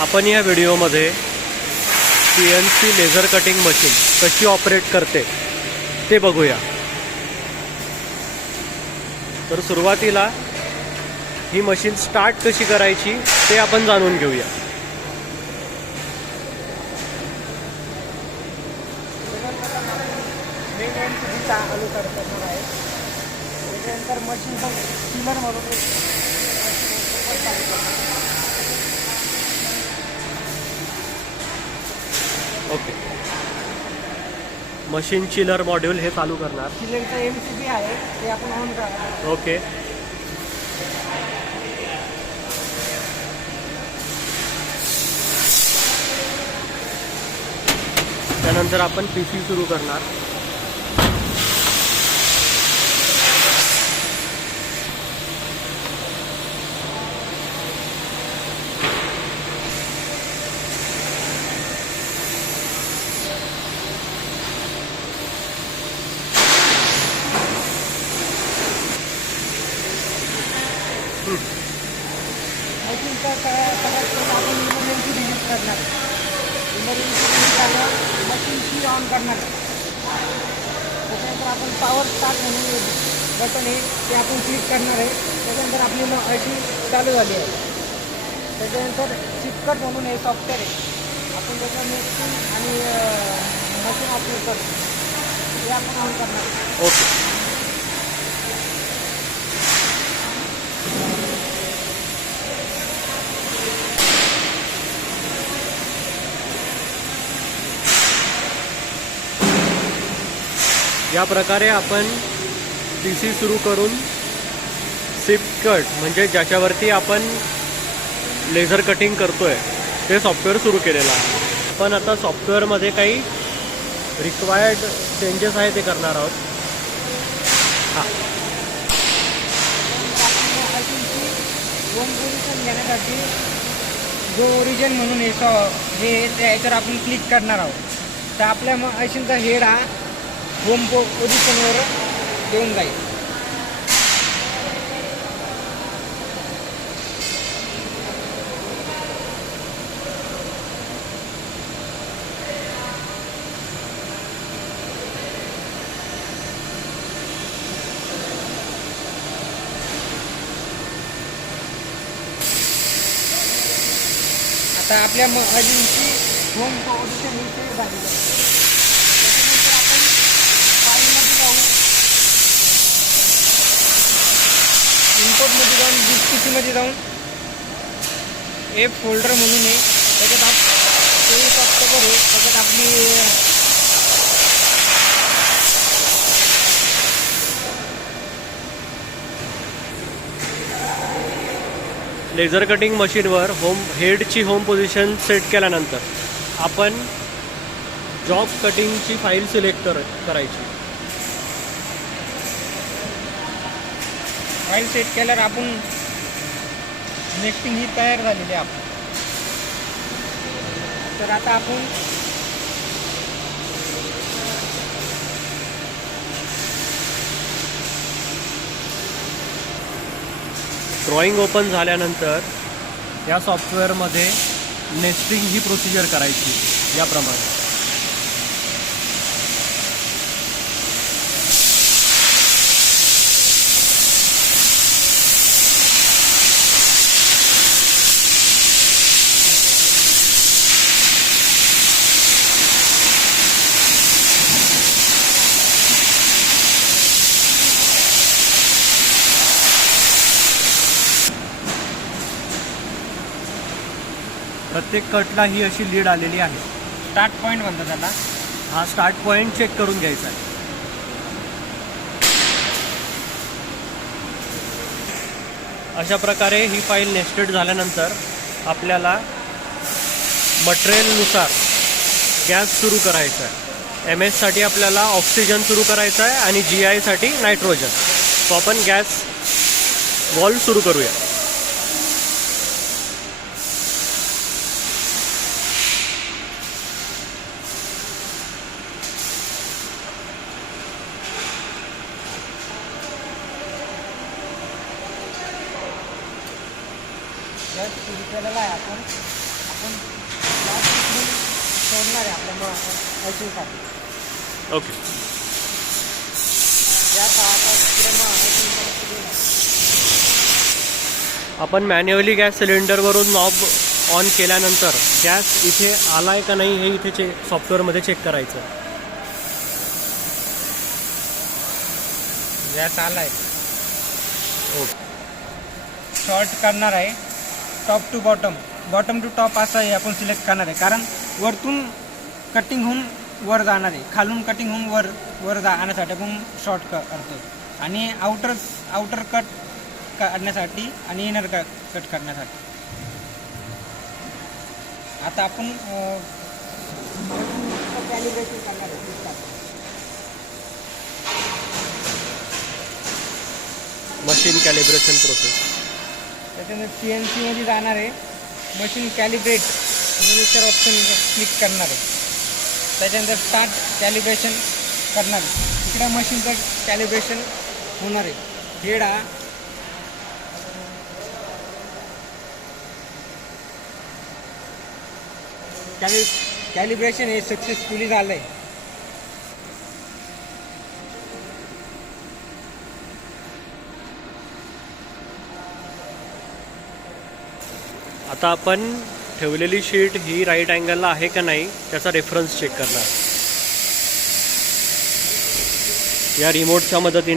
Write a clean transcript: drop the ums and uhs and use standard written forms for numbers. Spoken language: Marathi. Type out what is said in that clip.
आपण या व्हिडिओमध्ये CNC लेझर कटिंग मशीन कशी ऑपरेट करते ते बघूया। तर सुरुवातीला ही मशीन स्टार्ट कशी करायची ते आपण जाणून घेऊया। ओके, मशीन चिलर मॉड्यूल हे चालू करणार। चिलरचा MCB आहे ते आपण ऑन करणार। ओके, त्यानंतर आपण PC सुरू करणार। आपण इमर्जन्सी डिलीट करणार। इमर्जन्सी डिलीट झालं मशीन की ऑन करणार। त्याच्यानंतर आपण पॉवर स्टार्ट म्हणून बटन आहे ते आपण क्लिक करणार आहे। त्याच्यानंतर आपली मशीन चालू झाली आहे। त्याच्यानंतर चिपकट म्हणून हे सॉफ्टवेअर आहे, आपण त्याच्या मेकिंग आणि मशीन ऑपरेट करतो ते आपण ऑन करणार। ओके, या प्रकारे आपण PC सुरू करून शिफ्ट कट म्हणजे ज्याच्यावरती आपण लेझर कटिंग करतोय ते सॉफ्टवेअर सुरू केलेलं आहे। पण आता सॉफ्टवेअरमध्ये काही रिक्वायर्ड चेंजेस आहे ते करणार आहोत। हां, होम पोझिशन घेण्यासाठी जो ओरिजिन म्हणून हे त्याच्यावर आपण क्लिक करणार आहोत। तर आपल्या मशीनचा हेड हा होम पोझिशनवर येऊन जाईल। आता आपल्या मशीनची होम पोझिशन इथे झालेली आहे। त्याच्यानंतर आपण फाईलमध्ये जाऊ, इम्पोर्टमध्ये जाऊन DPCमध्ये जाऊन F फोल्डर म्हणून आहे त्याच्यात आपण सॉफ्टवेअर आहे त्याच्यात आपली लेझर कटिंग मशीनवर हेडची होम पोझिशन सेट केल्यानंतर आपण जॉब कटिंगची फाईल सिलेक्ट करायची। फाईल सेट केल्यावर आपण नेक्स्टिंग ही तयार झालेली आहे। तर आता आपण ड्रॉइंग ओपन झाल्यानंतर या सॉफ्टवेअरमध्ये नेस्टिंग ही प्रोसिजर करायची याप्रमाणे। प्रत्येक कटला ही अशी लीड आलेली आहे। स्टार्ट पॉईंट म्हणतात त्याला। हा स्टार्ट पॉईंट चेक करून घ्यायचा आहे। अशा प्रकारे ही फाईल नेस्टेड झाल्यानंतर आपल्याला मटेरियलनुसार गॅस सुरू करायचा आहे। MS साठी आपल्याला ऑक्सिजन सुरू करायचा आहे आणि GI साठी नायट्रोजन। तो आपण गॅस वॉल्व सुरू करूया। गॅस सुरू केलेला आहे आपण। आपण लास्ट सोडणार आहे आपल्या मशीनसाठी. ओके. आपण मॅन्युअली गॅस सिलेंडरवरून नॉब ऑन केल्यानंतर गॅस इथे आलाय का नाही हे इथे सॉफ्टवेअरमध्ये चेक करायचं. गॅस आलाय. ओके. शॉर्ट करणार आहे top to bottom, bottom to top असं आहे आपण सिलेक्ट करणार आहे, कारण वरतून कटिंग होऊन वर जाणार आहे, खालून कटिंग होऊन वर जाण्यासाठी आपण शॉर्ट करतो आणि आउटर कट काढण्यासाठी आणि इनर कट करण्यासाठी. आता आपण कॅलिब्रेशन करणार आहे. Machine calibration process. त्याच्यानंतर CNC मध्ये जाणार आहे, मशीन कॅलिब्रेट म्हणून ऑप्शन क्लिक करणार आहे. त्याच्यानंतर स्टार्ट कॅलिब्रेशन करणार आहे. इकडे मशीनचं कॅलिब्रेशन होणार आहे. हेड हा कॅलिब्रेशन हे सक्सेसफुली झालं आहे. आता आपण ठेवलेली शीट ही राईट अँगलला आहे का नाही त्याचा रेफरन्स चेक करणार. या रिमोटच्या मदतीने